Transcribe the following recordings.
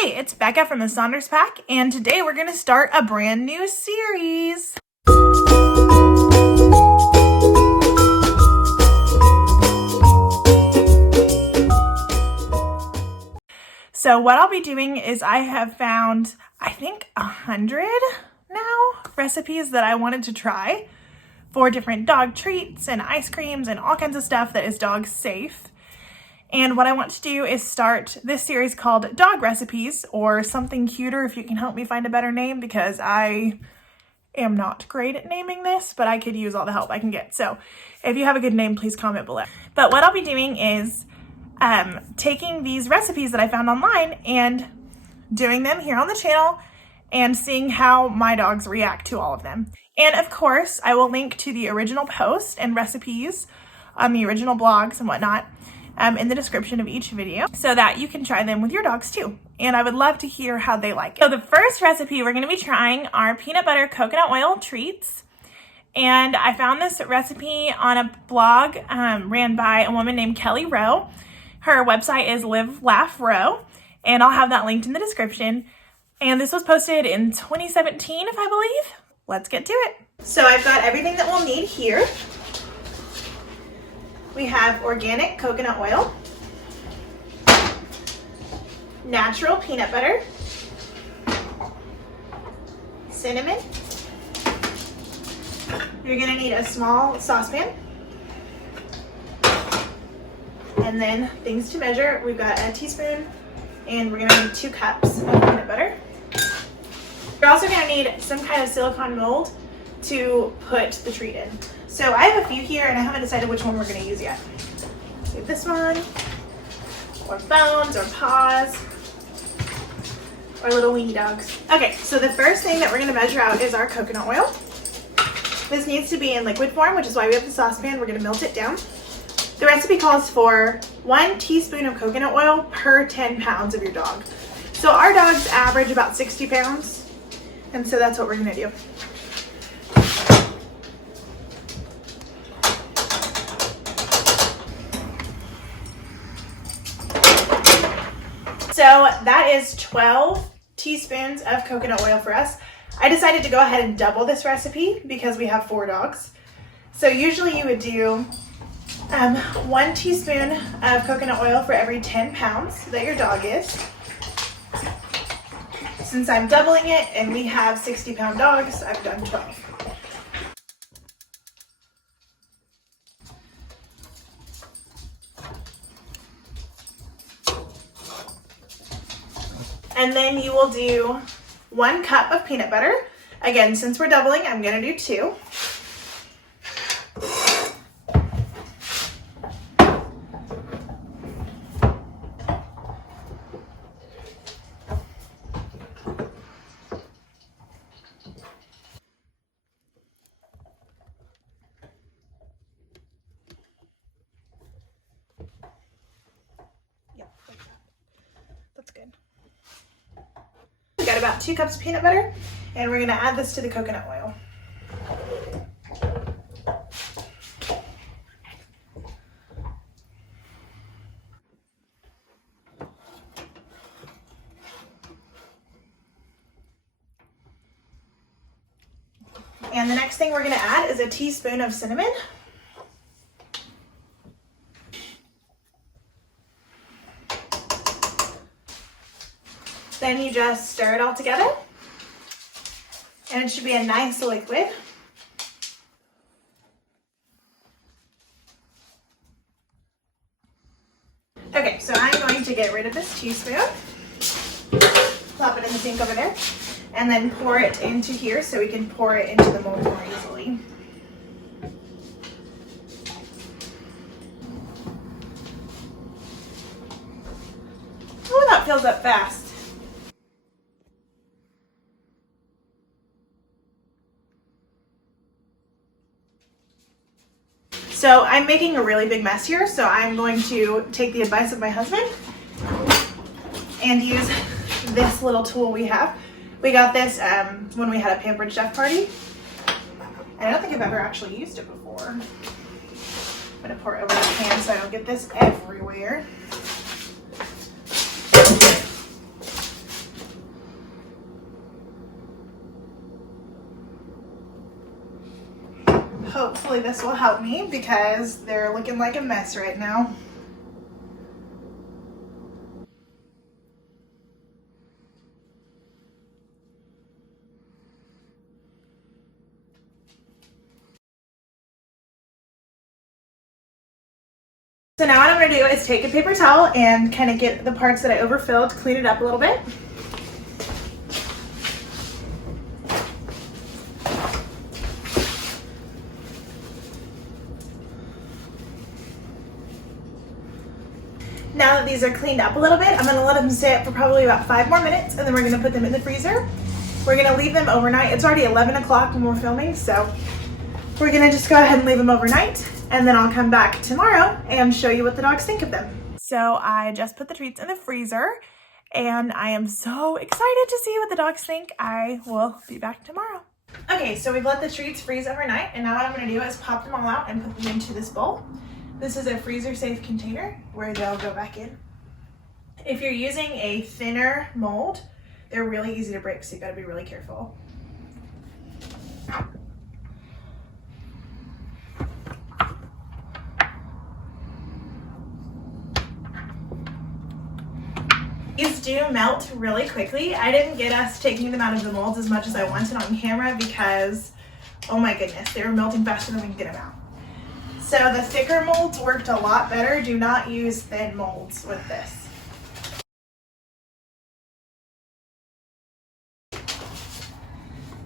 Hi, it's Becca from the Saunders Pack, and today we're going to start a brand new series. So what I'll be doing is I have found, I think 100 now recipes that I wanted to try for different dog treats and ice creams and all kinds of stuff that is dog safe. And what I want to do is start this series called Dog Recipes, or something cuter if you can help me find a better name, because I am not great at naming this, but I could use all the help I can get. So if you have a good name, please comment below. But what I'll be doing is taking these recipes that I found online and doing them here on the channel and seeing how my dogs react to all of them. And of course, I will link to the original post and recipes on the original blogs and whatnot in the description of each video so that you can try them with your dogs too. And I would love to hear how they like it. So the first recipe we're going to be trying are peanut butter coconut oil treats. And I found this recipe on a blog ran by a woman named Kelly Rowe. Her website is Live Laugh Rowe, and I'll have that linked in the description. And this was posted in 2017, if I believe. Let's get to it. So I've got everything that we'll need here. We have organic coconut oil, natural peanut butter, cinnamon. You're going to need a small saucepan. And then things to measure, we've got a teaspoon, and we're going to need 2 cups of peanut butter. You're also going to need some kind of silicone mold to put the treat in. So I have a few here, and I haven't decided which one we're going to use yet. So this one, or bones, or paws, or little weenie dogs. Okay, so the first thing that we're going to measure out is our coconut oil. This needs to be in liquid form, which is why we have the saucepan. We're going to melt it down. The recipe calls for 1 teaspoon of coconut oil per 10 pounds of your dog. So our dogs average about 60 pounds, and so that's what we're going to do. So that is 12 teaspoons of coconut oil for us. I decided to go ahead and double this recipe because we have 4 dogs. So usually you would do 1 teaspoon of coconut oil for every 10 pounds that your dog is. Since I'm doubling it and we have 60-pound dogs, I've done 12. And then you will do 1 cup of peanut butter. Again, since we're doubling, I'm going to do 2. Yep, like that. That's good. We got about 2 cups of peanut butter, and we're going to add this to the coconut oil. And the next thing we're going to add is a teaspoon of cinnamon. Then you just stir it all together, and it should be a nice liquid. Okay, so I'm going to get rid of this teaspoon, plop it in the sink over there, and then pour it into here so we can pour it into the mold more easily. Oh, that fills up fast. So I'm making a really big mess here, so I'm going to take the advice of my husband and use this little tool we have. We got this when we had a Pampered Chef party. I don't think I've ever actually used it before. I'm going to pour it over the pan so I don't get this everywhere. hopefully this will help me because they're looking like a mess right now. So now what I'm going to do is take a paper towel and kind of get the parts that I overfilled, clean it up a little bit. Now that these are cleaned up a little bit, I'm going to let them sit for probably about 5 more minutes, and then we're going to put them in the freezer. We're going to leave them overnight. It's already 11 o'clock when we're filming, so we're going to just go ahead and leave them overnight, and then I'll come back tomorrow and show you what the dogs think of them. So I just put the treats in the freezer, and I am so excited to see what the dogs think. I will be back tomorrow. Okay, so we've let the treats freeze overnight, and now what I'm going to do is pop them all out and put them into this bowl. This is a freezer safe container where they'll go back in. If you're using a thinner mold, they're really easy to break, so you gotta be really careful. These do melt really quickly. I didn't get us taking them out of the molds as much as I wanted on camera because, oh my goodness, they were melting faster than we could get them out. So the thicker molds worked a lot better. Do not use thin molds with this.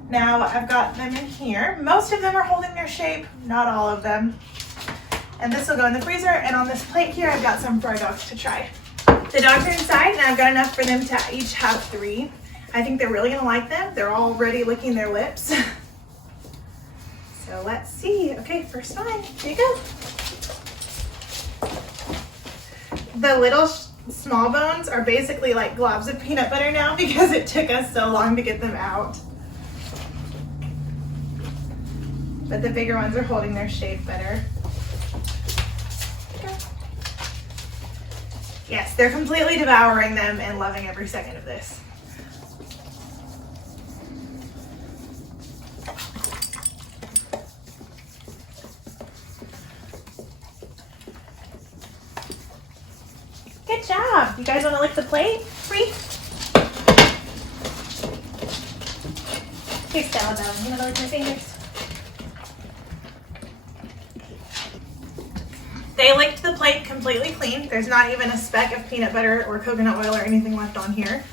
Now I've got them in here. Most of them are holding their shape, not all of them. And this will go in the freezer, and on this plate here I've got some for our dogs to try. The dogs are inside, and I've got enough for them to each have 3. I think they're really gonna like them. They're already licking their lips. So let's see. Okay, first one. Here you go. The little small bones are basically like globs of peanut butter now because it took us so long to get them out. But the bigger ones are holding their shape better. Yes, they're completely devouring them and loving every second of this. Good job. You guys want to lick the plate? Free? Here, Stella, you want to lick your fingers? They licked the plate completely clean. There's not even a speck of peanut butter or coconut oil or anything left on here.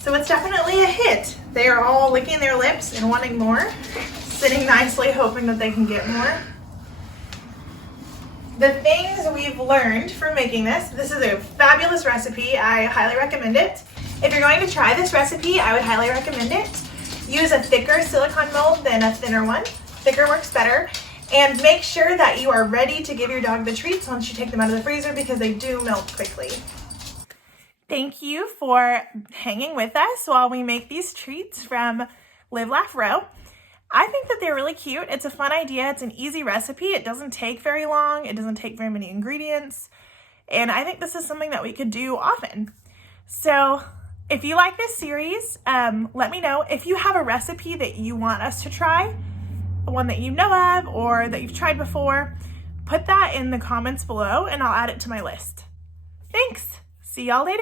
So it's definitely a hit. They are all licking their lips and wanting more, sitting nicely hoping that they can get more. The things we've learned from making this is a fabulous recipe. I highly recommend it. If you're going to try this recipe, I would highly recommend it. Use a thicker silicone mold than a thinner one. Thicker works better. And make sure that you are ready to give your dog the treats once you take them out of the freezer because they do melt quickly. Thank you for hanging with us while we make these treats from Live, Laugh, Rowe. I think that they're really cute. It's a fun idea. It's an easy recipe. It doesn't take very long. It doesn't take very many ingredients. And I think this is something that we could do often. So if you like this series, let me know. If you have a recipe that you want us to try, one that you know of or that you've tried before, put that in the comments below and I'll add it to my list. Thanks. See y'all later.